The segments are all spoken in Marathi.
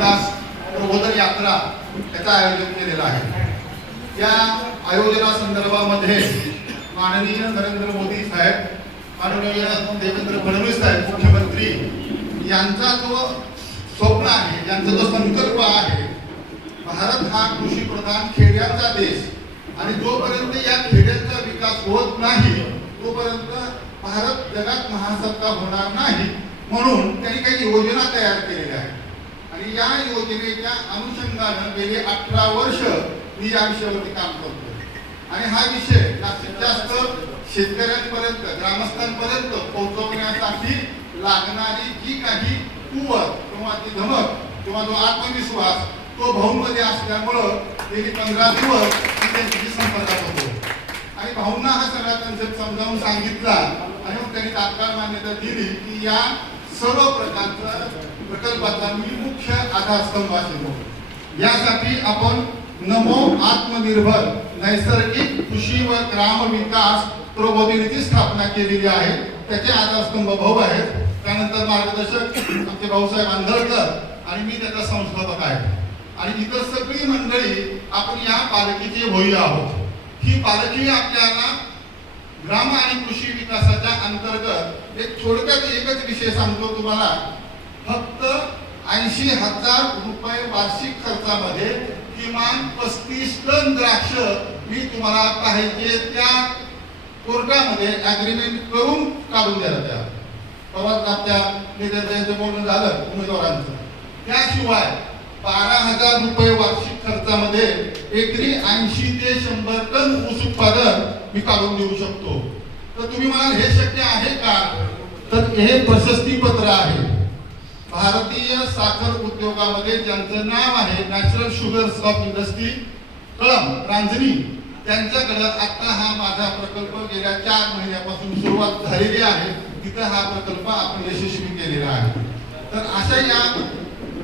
विकास प्रबोधन यात्रा याचं आयोजन केलेलं आहे। या आयोजनासंदर्भामध्ये माननीय नरेंद्र मोदी साहेब, माननीय देवेंद्र फडणवीस साहेब मुख्यमंत्री यांचा जो स्वप्न आहे, यांचा जो संकल्प आहे, भारत हा कृषी प्रधान खेड्यांचा देश आणि जोपर्यंत या खेड्यांचा विकास होत नाही तोपर्यंत भारत जगात महासत्ता होणार नाही, म्हणून त्यांनी काही योजना तयार केलेल्या आहेत आणि या योजनेच्या अनुषंगाने गेली 18 वर्ष मी या विषयावरती काम करतो आणि हा विषय जास्तीत जास्त शेतकऱ्यांपर्यंत, ग्रामस्थांपर्यंत पोहोचवण्यासाठी लागणारी जी काही कुवत किंवा ती धमक किंवा जो आत्मविश्वास तो भाऊंमध्ये असल्यामुळं गेली 15 दिवस मी त्यांच्याशी संपर्कात होतो आणि भाऊंना हा सगळा कन्सेप्ट समजावून सांगितला आणि मग त्यांनी तात्काळ मान्यता दिली की या सर्व प्रकल्पाचा मी मुख्य आधारस्तंभ असेल। यासाठी आपण नमो आत्मनिर्भर नैसर्गिक कृषी व ग्राम विकास प्रबोधिनीची स्थापना केलेली आहे। त्याचे आधारस्तंभ भाऊ आहेत, त्यानंतर मार्गदर्शक आमचे भाऊसाहेब आंधळकर आणि मी त्याचा संस्थापक आहे आणि इतर सगळी मंडळी आपण या पालखीचे भोई आहोत। ही पालखी आपल्याला ग्राम आणि कृषी विकासाच्या अंतर्गत एक थोडक्यात एकच विषय सांगतो तुम्हाला, फक्त 80,000 रुपये वार्षिक खर्चामध्ये किमान 35 टन द्राक्ष मी तुम्हाला पाहिजे त्या कोर्टामध्ये अग्रीमेंट करून काढून द्यायला तयार। परत आपल्या नेत्यांचं बोलणं झालं उमेदवारांचं, त्याशिवाय 12,000 रुपये वार्षिक खर्चामध्ये एकरी 80 ते 100 टन ऊस उत्पादन मी काढून देऊ शकतो। तर तुम्ही म्हणाल हे शक्य आहे का? तर हे प्रशस्ती पत्र आहे। भारतीय साखर उद्योगामध्ये ज्यांचं नाव आहे नॅचरल शुगर्स ऑफ इंडस्ट्री कळम रांजणी, त्यांच्याकडे आता हा माझा प्रकल्प गेल्या 4 महिन्यापासून सुरुवात झालेली आहे, तिथं हा प्रकल्प आपण यशस्वी केलेला आहे। तर अशा या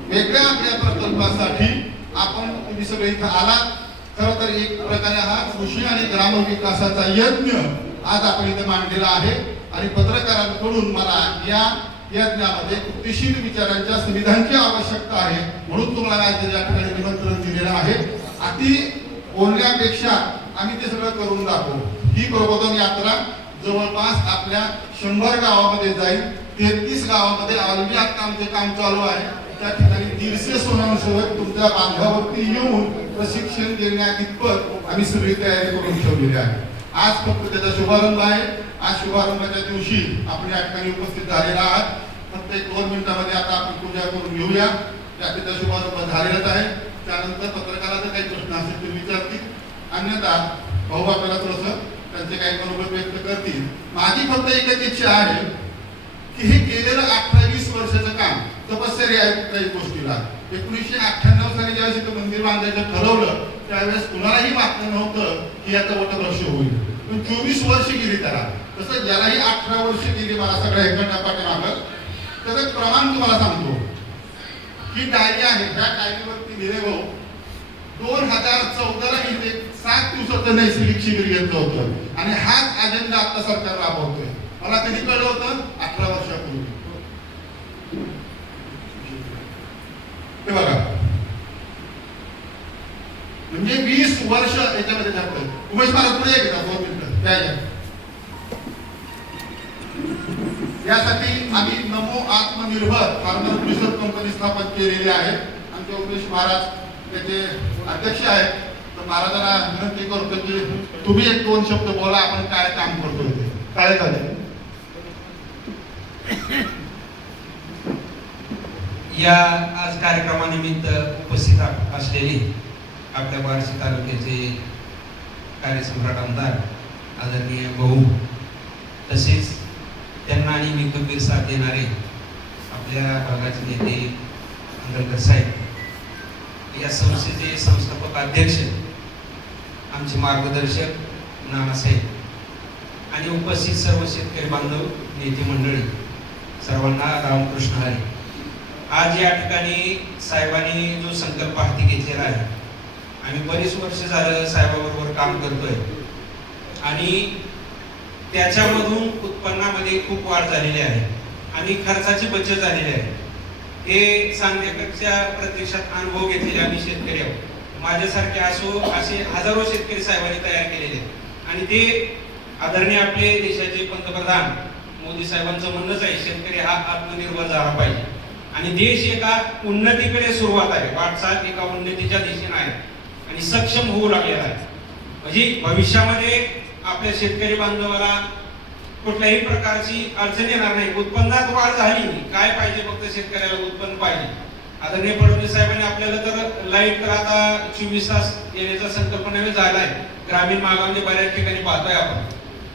वेगळ्या आपल्या प्रकल्पासाठी आपण तुम्ही सगळे इथं आलात। खरं तर एक प्रकारे हा कृषी आणि ग्रामविकासाचा यज्ञ आज आपण इथे मांडलेला आहे आणि पत्रकारांकडून मला या यज्ञामध्ये कृतीशील विचारांच्या सुविधांची आवश्यकता आहे, म्हणून तुम्हाला आज या ठिकाणी निमंत्रण दिलेलं आहे। अति बोलण्यापेक्षा आम्ही ते सगळं करून दाखवू। ही प्रबोधन यात्रा जवळपास आपल्या 100 गावामध्ये जाईल। 33 गावामध्ये ऑलरेडी आता आमचे काम चालू आहे। त्या ठिकाणी 150 स्वयंसेवक तुमच्या बांधावरती येऊन प्रशिक्षण देण्याइतपत आम्ही सगळी तयारी करून ठेवलेली आहे। आज फक्त त्याचा शुभारंभ आहे। आज शुभारंभाच्या दिवशी आपण या ठिकाणी उपस्थित झालेला आहात। फक्त 1-2 मिनिटांमध्ये आता आपण पूजा करून घेऊया। त्याचा शुभारंभ झालेलाच आहे। त्यानंतर पत्रकारांचे काही प्रश्न असतील ते विचारतील, अन्यथा भाऊ आपल्याला थोडंसं त्यांचे काही मनोगत व्यक्त करतील। माझी फक्त एकच इच्छा आहे की हे केलेलं 18-20 वर्षाचं काम तपश्चर्या आहे काही गोष्टीला। 1998 साली ज्यावेळेस इथं मंदिर बांधायचं ठरवलं त्यावेळेस कुणालाही वाटलं नव्हतं की याचं वटवृक्ष होईल, पण 24 वर्ष गेली त्याला। तसं ज्यालाही 18 वर्ष गेली मला सगळ्या एकंडा पाठीमागं, त्याचं प्रमाण तुम्हाला सांगतो। ही डायरी आहे, ह्या डायरीवरती लिहिले भाऊ 2014 ला इथे 7 दिवसाचं नैसर्गिक शिबिर घेतलं होतं आणि हाच अजेंडा आता सरकार राबवतोय। मला कधी कळलं होतं? 18 वर्षापूर्वी। हे बघा, म्हणजे 20 वर्ष याच्यामध्ये जातं। उमेश महाराज पुढे घेतात 2 मिनिटं द्या। यासाठी आम्ही नमो आत्मनिर्भर फार्मर प्रोड्युसर कंपनी स्थापन केलेली आहे। आमचे उमेश महाराज त्याचे अध्यक्ष आहेत। तर महाराजांना विनंती करतो की तुम्ही 1-2 शब्द बोला, आपण काय काम करतोय ते काय झाले। या आज कार्यक्रमानिमित्त उपस्थित असलेली आपल्या बार्शी तालुक्याचे कार्यसम्राट आमदार आदरणीय भाऊ, तसेच त्यांना आणि निकबीर साथ देणारे आपल्या भागाचे नेते आंधळकर साहेब, या संस्थेचे संस्थापक अध्यक्ष आमचे मार्गदर्शक नानासाहेब आणि उपस्थित सर्व शेतकरी बांधव, नेते मंडळी, सर्वांना रामकृष्ण हरी। आज या ठिकाणी साहेबांनी जो संकल्प हाती घेतलेला आहे, आम्ही बरीच वर्ष झालं साहेबाबरोबर काम करतोय आणि त्याच्यामधून उत्पन्नामध्ये खूप वाढ झालेली आहे आणि खर्चाची बचत झालेली आहे। हे सांगण्यापेक्षा प्रत्यक्षात अनुभव घेतलेले आम्ही शेतकरी आहोत. माझ्यासारखे असे हजारो शेतकरी साहेबांनी तयार केलेले आहेत. आणि ते आदरणीय आपले देशाचे पंतप्रधान मोदी साहेबांचं म्हणणंच आहे, शेतकरी हा आत्मनिर्भर झाला पाहिजे. आणि देश एका उन्नतीकडे सुरुवात आहे, वाटचाल एका उन्नतीच्या दिशेने आहे आणि सक्षम होऊ लागलेला आहे. म्हणजे भविष्यामध्ये आपल्या शेतकरी बांधवाला कुठल्याही प्रकारची अडचण येणार नाही. उत्पन्नात वाढ झाली, काय पाहिजे, फक्त शेतकऱ्याला उत्पन्न पाहिजे. आदरणीय फडणवीस साहेबांनी आपल्याला तर लाईट तर आता 24 तास देण्याचा संकल्पना झालाय. ग्रामीण भागामध्ये बऱ्याच ठिकाणी पाहतोय आपण,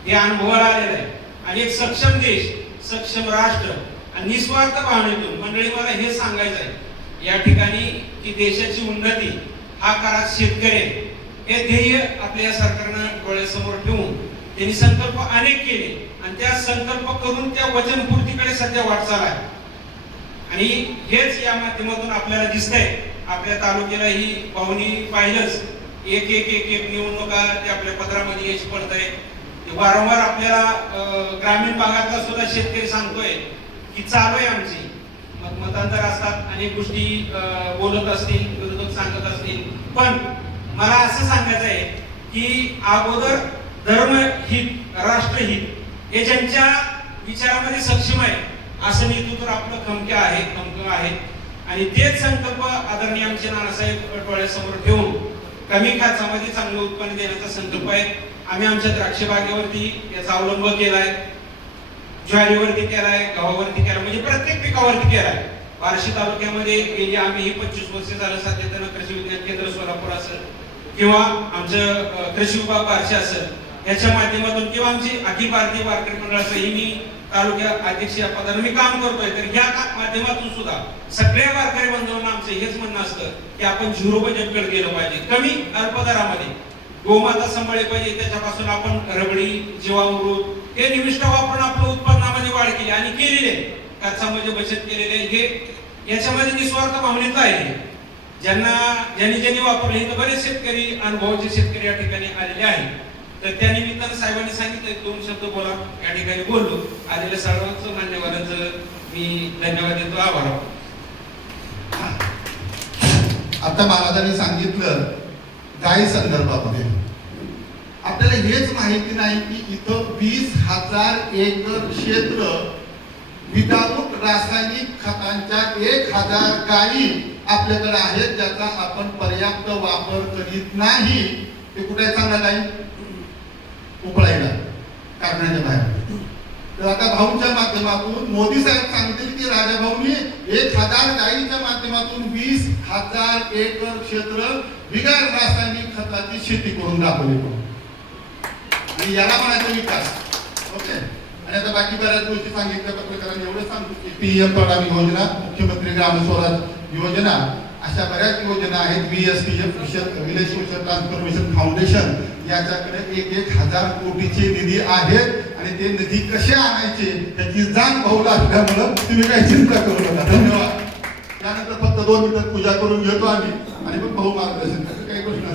हे अनुभवाला आलेलं आहे. आणि एक सक्षम देश, सक्षम राष्ट्र आणि निस्वार्थ भावनेतून मंडळी मला हे सांगायचं आहे या ठिकाणी की देशाची उन्नती हा करा शेतकरी, हे ध्येय आपल्या या सरकारनं डोळ्यासमोर ठेवून त्यांनी संकल्प अनेक केले आणि त्या संकल्प करून त्या वचनपूर्तीकडे सध्या वाटचाल आहे. आणि हेच या माध्यमातून आपल्याला दिसतंय. आपल्या तालुक्याला ही पाहुणी पाहिलंच, एक एक एक एक निवडणुका ते आपल्या पत्रामध्ये यश पडतंय. वारंवार आपल्याला ग्रामीण भागातला सुद्धा शेतकरी सांगतोय की चालू आहे आमची मतांतर असतात, अनेक गोष्टी बोलत असतील, विरोधक सांगत असतील. पण मला असं सांगायचं आहे की अगोदर धर्महित, राष्ट्रहित हे ज्यांच्या विचारामध्ये सक्षम आहे असं नेतृत्व आपलं खमके आहे. आणि तेच संकल्प आदरणीय आमचे नानासाहेब डोळ्यासमोर ठेवून कमी खर्चामध्ये चांगलं उत्पन्न देण्याचा संकल्प आहे. आम्ही आमच्या द्राक्ष बागेवरती याचा अवलंब केलाय, ज्वारीवरती केलाय, गव्हावरती केलाय, म्हणजे प्रत्येक पिकावरती केलाय. बार्शी तालुक्यामध्ये गेली आम्ही 25 वर्ष झालं सातत्यानं कृषी विज्ञान केंद्र सोलापूर असेल किंवा आमचं कृषी विभाग बार्शी असेल याच्या माध्यमातून किंवा आमची अखिल भारतीय मार्केट मंडळाचंही मी तालुक्या अध्यक्ष या पदाने मी काम करतोय. तर या माध्यमातून सुद्धा सगळ्या वारकरी बांधवांना आमचं हेच म्हणणं असतं की आपण झिरो बजेटकडे गेलो पाहिजे, कमी अल्पदरामध्ये गोमाता सांभाळली पाहिजे. त्याच्यापासून आपण रबडी, जीवामृत हे निविष्ठा वापरून आपलं उत्पन्नामध्ये वाढ केली आणि केलेली आहे, खर्चामध्ये बचत केलेली आहे. हे याच्यामध्ये निस्वार्थ भावनेचं आहे. ज्यांनी वापरले तर बरेच शेतकरी, अनुभवाचे शेतकरी या ठिकाणी आलेले आहेत. तर त्या निमित्तानं साहेबांनी सांगितलं 2 शब्द बोला, या ठिकाणी बोललो. आलेल्या सर्वांच मान्यवरांचं मी धन्यवाद देतो, आभार. आता महाराजांनी सांगितलं गायी संदर्भामध्ये आपल्याला हेच माहिती नाही की इथं 20,000 एकर क्षेत्र विदाऊट रासायनिक खतांच्या 1,000 गायी आपल्याकडे आहेत, ज्याचा आपण पर्याप्त वापर करीत नाही. ते कुठे चांगला गाई उपळायला कारखान्याच्या बाहेर. तर आता भाऊच्या माध्यमातून मोदी साहेब सांगतील की राजा भाऊनी 1,000 गायीच्या माध्यमातून 20,000 एकर क्षेत्र बिगर रासायनिक खताची शेती करून दाखवली. आणि याला म्हणायचा विकास. ओके. आणि आता बाकी बऱ्याच गोष्टी सांगितल्या पत्रकारांनी. एवढं सांगतो की PM प्रधान योजना, मुख्यमंत्री ग्राम स्वराज योजना, अशा बऱ्याच योजना आहेत. VSTF village social transformation foundation याच्याकडे 1,000 कोटीचे निधी आहेत आणि ते निधी कसे आणायचे त्याची जाण भाऊला असल्यामुळं तुम्ही काही चिंता करू नका. धन्यवाद. त्यानंतर फक्त 2 मिनिटात पूजा करून घेतो आम्ही आणि मग भाऊ मार्गदर्शन काही गोष्टी